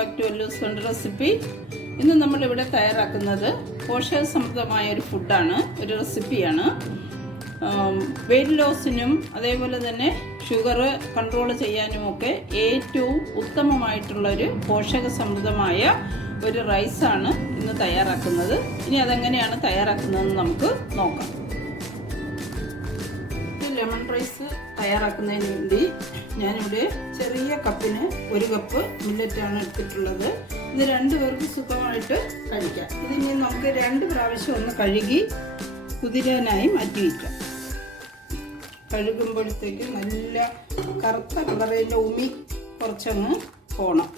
Back to Ellus fund recipe ഇന്ന് നമ്മളിവിടെ തയ്യാറാക്കുന്നത് പോഷകസമൃദ്ധമായ ഒരു ഫുഡാണ് ഒരു റെസിപ്പിയാണ് വെയിറ്റ് ലോസിനും അതേപോലെ തന്നെ ഷുഗർ കൺട്രോൾ ചെയ്യാനുമൊക്കെ ഏറ്റവും ഉത്തമമായിട്ടുള്ള ഒരു പോഷകസമൃദ്ധമായ ഒരു റൈസാണ് ഇന്ന് തയ്യാറാക്കുന്നത്. ഇനി അതെങ്ങനെയാണ് തയ്യാറാക്കുന്നതെന്ന് നമുക്ക് നോക്കാം. ലെമൺ റൈസ് തയ്യാറാക്കുന്നതിന് വേണ്ടി ഞാനിവിടെ ചെറിയ കപ്പിന് ഒരു കപ്പ് മില്ലറ്റാണ് എടുത്തിട്ടുള്ളത്. ഇത് രണ്ടു പേർക്ക് സുഖമായിട്ട് കഴിക്കാം. ഇതിനി നമുക്ക് രണ്ട് പ്രാവശ്യം ഒന്ന് കഴുകി കുതിരാനായി മാറ്റി വയ്ക്കാം കഴുകുമ്പോഴത്തേക്ക് നല്ല കറുത്ത കളറിന്റെ ഉമി കുറച്ചങ്ങ് പോണം.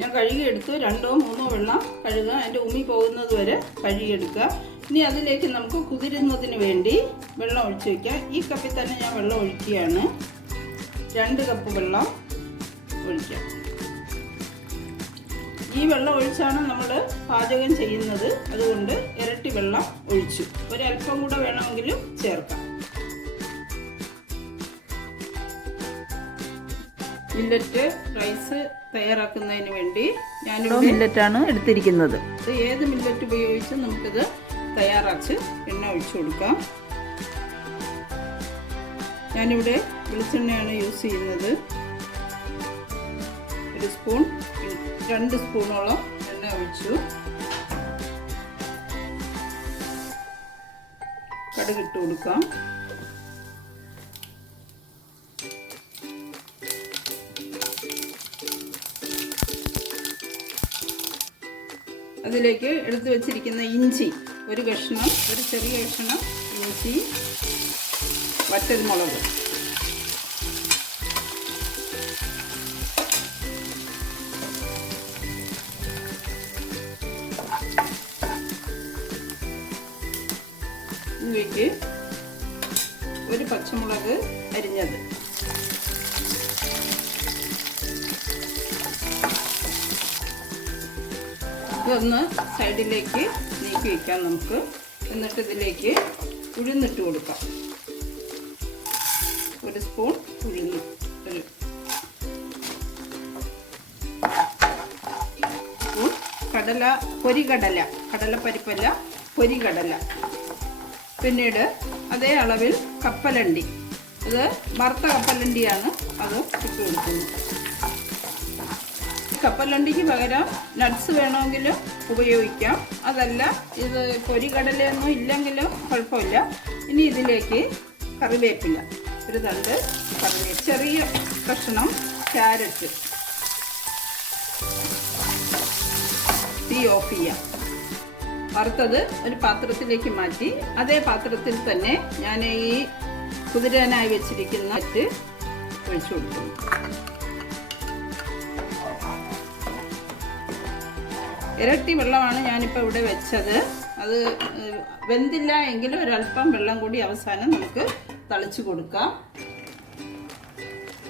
ഞാൻ കഴുകിയെടുത്ത് രണ്ടോ മൂന്നോ വെള്ളം കഴുകുക അതിന്റെ ഉമി പോകുന്നത് വരെ കഴുകിയെടുക്കുക. ഇനി അതിലേക്ക് നമുക്ക് കുതിരുന്നതിന് വേണ്ടി വെള്ളം ഒഴിച്ച് വയ്ക്കാം ഈ കപ്പിൽ തന്നെ ഞാൻ വെള്ളം ഒഴിക്കുകയാണ്. രണ്ട് കപ്പ് വെള്ളം ഒഴിക്കാം. ഈ വെള്ളം ഒഴിച്ചാണ് നമ്മൾ പാചകം ചെയ്യുന്നത്. അതുകൊണ്ട് ഇരട്ടി വെള്ളം ഒഴിച്ചു. ഒരല്പം കൂടെ വേണമെങ്കിലും ചേർക്കാം. മില്ലറ്റ് റൈസ് തയ്യാറാക്കുന്നതിന് വേണ്ടി ഞാനിവിടെ മില്ലറ്റാണ് എടുത്തിരിക്കുന്നത്. ഏത് മില്ലറ്റ് ഉപയോഗിച്ച് നമുക്കിത് തയ്യാറാച്ച് എണ്ണ ഒഴിച്ചു കൊടുക്കാം. ഞാനിവിടെ വെളിച്ചെണ്ണയാണ് യൂസ് ചെയ്യുന്നത്. ഒരു സ്പൂൺ രണ്ട് സ്പൂണോളം എണ്ണ ഒഴിച്ചു. കടുകിട്ട് കൊടുക്കാം. അതിലേക്ക് എടുത്തു വച്ചിരിക്കുന്ന ഇഞ്ചി ഒരു കഷ്ണം ഒരു ചെറിയ കഷ്ണം ഇഞ്ചി വറ്റൽമുളക് ഇതിലേക്ക് ഒരു പച്ചമുളക് അരിഞ്ഞത്. ഇതൊന്ന് സൈഡിലേക്ക് നീക്കി വയ്ക്കാം നമുക്ക്. എന്നിട്ട് ഇതിലേക്ക് ഉഴുന്നിട്ട് കൊടുക്കാം. ഒരു സ്പൂൺ ഉഴുന്ന്. ഒരു സ്പൂൺ കടല പൊരികടല. കടലപ്പരിപ്പല്ല പൊരികടല. പിന്നീട് അതേ അളവിൽ കപ്പലണ്ടി. അത് വറുത്ത കപ്പലണ്ടിയാണ് അത് ഇട്ട് കൊടുക്കുന്നത്. കപ്പലണ്ടിക്ക് പകരം നട്ട്സ് വേണമെങ്കിലും ഉപയോഗിക്കാം. അതല്ല ഇത് പൊരികടലയൊന്നും ഇല്ലെങ്കിലും കുഴപ്പമില്ല. ഇനി ഇതിലേക്ക് കറിവേപ്പില. ഒരു തണ്ട് കറിവേപ്പില ചെറിയ കഷ്ണം ക്യാരറ്റ്. തീ ഓഫ് ചെയ്യാം. വറുത്തത് ഒരു പാത്രത്തിലേക്ക് മാറ്റി. അതേ പാത്രത്തിൽ തന്നെ ഞാൻ ഈ കുതിരാനായി വെച്ചിരിക്കുന്ന മറ്റ് ഒഴിച്ചു കൊടുക്കുന്നു. ഇരട്ടി വെള്ളമാണ് ഞാനിപ്പോൾ ഇവിടെ വെച്ചത്. അത് വെന്തില്ല എങ്കിലും ഒരല്പം വെള്ളം കൂടി അവസാനം നമുക്ക് തളിച്ചു കൊടുക്കാം.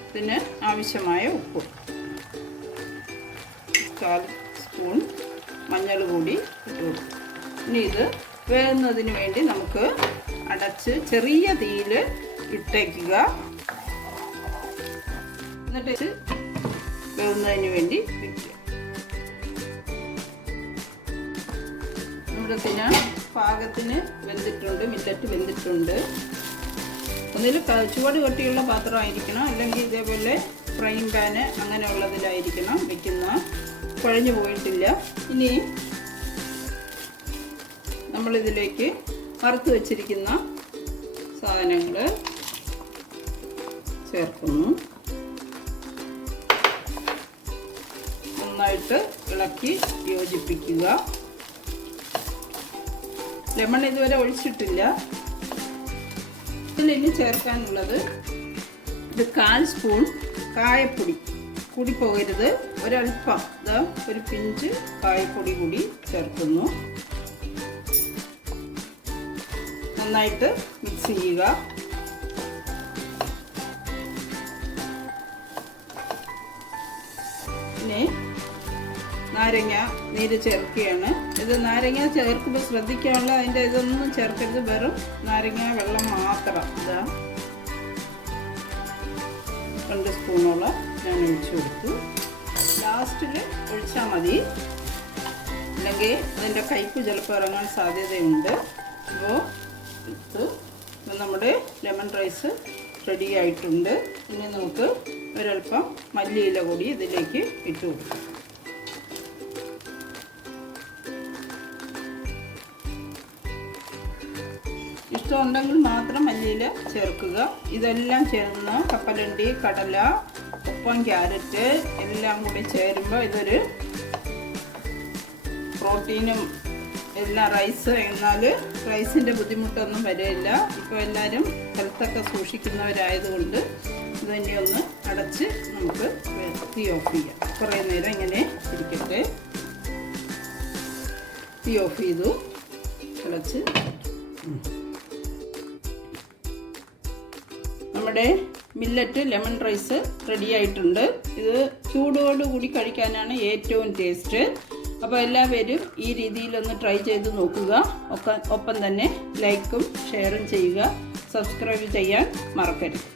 ഇതിന് ആവശ്യമായ ഉപ്പ്. കാൽ സ്പൂൺ മഞ്ഞൾ കൂടി ഇട്ട് കൊടുക്കും. ഇനി ഇത് വേകുന്നതിന് വേണ്ടി നമുക്ക് അടച്ച് ചെറിയ തീയിൽ ഇട്ടേക്കുക. എന്നിട്ട് വേകുന്നതിന് വേണ്ടി ഇവിടത്തിന് പാകത്തിന് വെന്തിട്ടുണ്ട് മില്ലറ്റ് വെന്തിട്ടുണ്ട്. ഒന്നിൽ ചുവട് കെട്ടിയുള്ള പാത്രമായിരിക്കണം. അല്ലെങ്കിൽ ഇതേപോലെ ഫ്രൈ പാന് അങ്ങനെയുള്ളതിലായിരിക്കണം വെക്കുന്ന. കുഴഞ്ഞു പോയിട്ടില്ല. ഇനി നമ്മളിതിലേക്ക് വറുത്ത് വച്ചിരിക്കുന്ന സാധനങ്ങൾ ചേർക്കുന്നു. നന്നായിട്ട് ഇളക്കി യോജിപ്പിക്കുക. ലെമൺ ഇതുവരെ ഒഴിച്ചിട്ടില്ല. ഇതിൽ ഇനി ചേർക്കാനുള്ളത് ഇത് കാൽ സ്പൂൺ കായപ്പൊടി. കൂടി പോകരുത്. ഒരൽപ്പം ഇതാ ഒരു പിഞ്ച് കായപ്പൊടി കൂടി ചേർക്കുന്നു. നന്നായിട്ട് മിക്സ് ചെയ്യുക. നാരങ്ങ നീര് ചേർക്കുകയാണ്. ഇത് നാരങ്ങ ചേർക്കുമ്പോൾ ശ്രദ്ധിക്കാനുള്ള അതിന്റെ ഇതൊന്നും ചേർക്കരുത്. വെറും നാരങ്ങ വെള്ളം മാത്രം. ഇതാ. രണ്ട് സ്പൂണോളം ഞാൻ ഒഴിച്ചു കൊടുത്തു. ലാസ്റ്റിൽ ഒഴിച്ചാൽ മതി. അല്ലെങ്കിൽ അതിന്റെ കയ്പ്പ് ചിലപ്പോൾ ഇറങ്ങാൻ സാധ്യതയുണ്ട്. അപ്പോൾ എടുത്ത്. നമ്മുടെ ലെമൺ റൈസ് റെഡി ആയിട്ടുണ്ട്. ഇനി നമുക്ക് ഒരൽപ്പം മല്ലിയില കൂടി ഇതിലേക്ക് ഇട്ട് കൊടുക്കാം. ഇഷ്ടമുണ്ടെങ്കിൽ മാത്രം മല്ലിയില ചേർക്കുക. ഇതെല്ലാം ചേർന്ന് കപ്പലണ്ടി കടല ഉപ്പം ക്യാരറ്റ് എല്ലാം കൂടി ചേരുമ്പോൾ ഇതൊരു പ്രോട്ടീനും എല്ലാം റൈസ് എന്നാൽ റൈസിന്റെ ബുദ്ധിമുട്ടൊന്നും വരില്ല ഇപ്പോൾ എല്ലാവരും ഹെൽത്തൊക്കെ സൂക്ഷിക്കുന്നവരായതുകൊണ്ട് ഇതിനെ ഒന്ന് അടച്ച് നമുക്ക് തീ ഓഫ് ചെയ്യാം. കുറേ നേരം ഇങ്ങനെ ഇരിക്കട്ടെ. തീ ഓഫ് ചെയ്തു. തിളച്ച്. നമ്മുടെ മില്ലറ്റ് ലെമൺ റൈസ് റെഡി ആയിട്ടുണ്ട്. ഇത് ചൂടോടുകൂടി കഴിക്കാനാണ് ഏറ്റവും ടേസ്റ്റ് അപ്പോൾ എല്ലാവരും ഈ രീതിയിലൊന്ന് ട്രൈ ചെയ്ത് നോക്കുക. ഒപ്പം തന്നെ ലൈക്കും ഷെയറും ചെയ്യുക. സബ്സ്ക്രൈബ് ചെയ്യാൻ മറക്കരുത്.